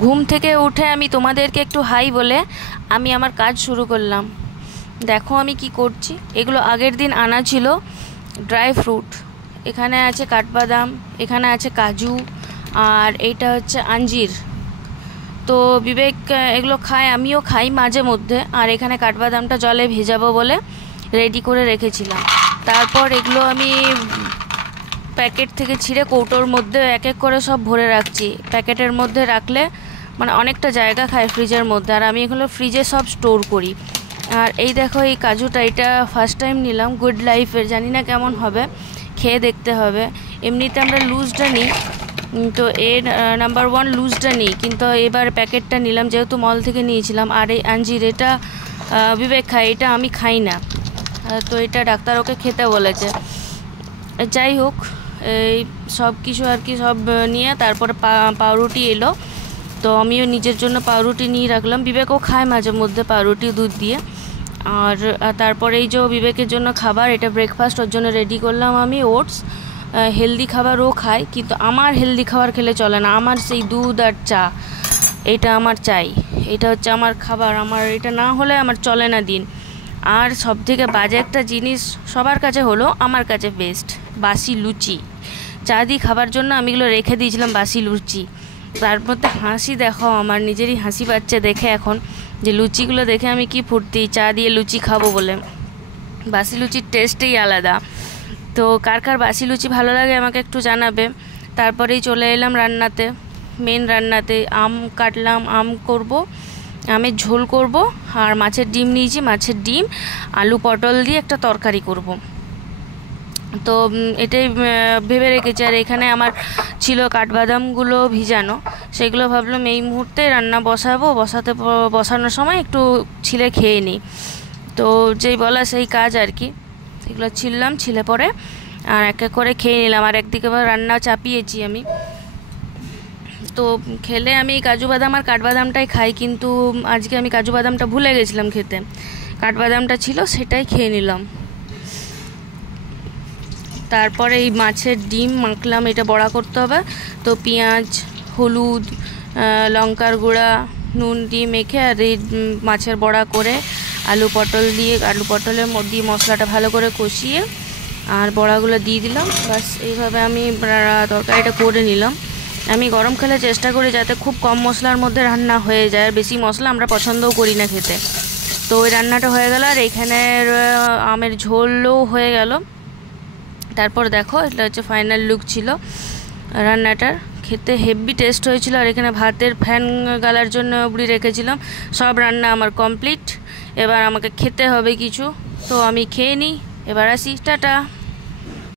ঘুম থেকে উঠে আমি তোমাদেরকে একটু হাই বলে আমি আমার কাজ শুরু করলাম। দেখো আমি কি করছি। এগুলো আগের দিন আনা ছিল ড্রাই ফ্রুট। এখানে আছে কাঠবাদাম, এখানে আছে কাজু, আর এইটা হচ্ছে আঞ্জির। তো বিবেক এগুলো খায়, আমিও খাই মাঝে মধ্যে। আর এখানে কাঠবাদামটা জলে ভেজাবো বলে রেডি করে রেখেছিলাম। তারপর এগুলো আমি প্যাকেট থেকে ছিঁড়ে কৌটোর মধ্যে এক এক করে সব ভরে রাখছি। প্যাকেটের মধ্যে রাখলে মানে অনেকটা জায়গা খায় ফ্রিজের মধ্যে, আর আমি এগুলো ফ্রিজে সব স্টোর করি। আর এই দেখো এই কাজুটা, এটা ফার্স্ট টাইম নিলাম গুড লাইফের, জানি না কেমন হবে, খেয়ে দেখতে হবে। এমনিতে আমরা লুজটা নিই, তো এর নাম্বার 1 লুজটা নিই, কিন্তু এবার প্যাকেটটা নিলাম যেহেতু মল থেকে নিয়েছিলাম। আর এই আঞ্জির এটা বিবেক খায়, এটা আমি খাই না। তো এটা ডাক্তার ওকে খেতে বলেছে। যাই হোক, এই সব কিছু আর কি সব নিয়ে তারপরে পাউরুটি এলো। তো আমিও নিজের জন্য পাউরুটি নিয়ে রাখলাম। বিবেকও খায় মাঝে মধ্যে পাউরুটি দুধ দিয়ে। আর তারপরে এই যে বিবেকের জন্য খাবার, এটা ব্রেকফাস্ট, ওর জন্য রেডি করলাম আমি ওটস। হেলদি খাবার ও খায়, কিন্তু আমার হেলদি খাবার খেলে চলে না। আমার সেই দুধ আর চা, এটা আমার চাই। এটা হচ্ছে আমার খাবার, আমার এটা না হলে আমার চলে না দিন। আর সবথেকে বাজে একটা জিনিস সবার কাছে হলো, আমার কাছে বেস্ট, বাসি লুচি। চা দিয়ে খাবার জন্য আমি এগুলো রেখে দিয়েছিলাম, বাসি লুচি। তার মধ্যে হাসি দেখো, আমার নিজেরই হাসি পাচ্ছে দেখে এখন, যে লুচিগুলো দেখে আমি কি ফুর্তি, চা দিয়ে লুচি খাবো বলে। বাসি লুচির টেস্টেই আলাদা। তো কার কার বাসি লুচি ভালো লাগে আমাকে একটু জানাবে। তারপরেই চলে এলাম রান্নাতে, মেন রান্নাতে। আম কাটলাম, আম করব, আমের ঝোল করব। আর মাছের ডিম নিয়েছি, মাছের ডিম আলু পটল দিয়ে একটা তরকারি করব। তো এটাই ভেবে রেখেছি। আর এখানে আমার ছিল কাঠবাদামগুলো ভিজানো, সেগুলো ভাবলাম এই মুহূর্তে রান্না বসানোর সময় একটু ছিলে খেয়ে নিই। তো যেই বলা সেই কাজ আর কি। এগুলো ছিললাম, ছিলে পরে আর এক এক করে খেয়ে নিলাম। আর একদিকে রান্না চাপিয়েছি আমি। তো খেলে আমি কাজু বাদাম আর কাঠবাদামটাই খাই, কিন্তু আজকে আমি কাজু বাদামটা ভুলে গেছিলাম খেতে। কাঠবাদামটা ছিল, সেটাই খেয়ে নিলাম। তারপরে এই মাছের ডিম মাখলাম, এটা বড়া করতে হবে। তো পেঁয়াজ, হলুদ, লঙ্কার গুঁড়া, নুন দিয়ে মেখে আর এই মাছের বড়া করে আলু পটলের মধ্যে মশলাটা ভালো করে কষিয়ে আর বড়াগুলো দিয়ে দিলাম। বাস এইভাবে আমি তরকারিটা করে নিলাম। আমি গরম খেলে চেষ্টা করি যাতে খুব কম মশলার মধ্যে রান্না হয়ে যায়, বেশি মশলা আমরা পছন্দও করি না খেতে। তো ওই রান্নাটা হয়ে গেল, আর এইখানের আমের ঝোলও হয়ে গেল। তারপর দেখো, এটা হচ্ছে ফাইনাল লুক ছিল রান্নাটার। খেতে হেভি টেস্ট হয়েছিল। আর এখানে ভাতের ফ্যান গালার জন্য উবড়ি রেখেছিলাম। সব রান্না আমার কমপ্লিট, এবার আমাকে খেতে হবে কিছু। তো আমি খেয়ে নিই, এবার আসি, টাটা।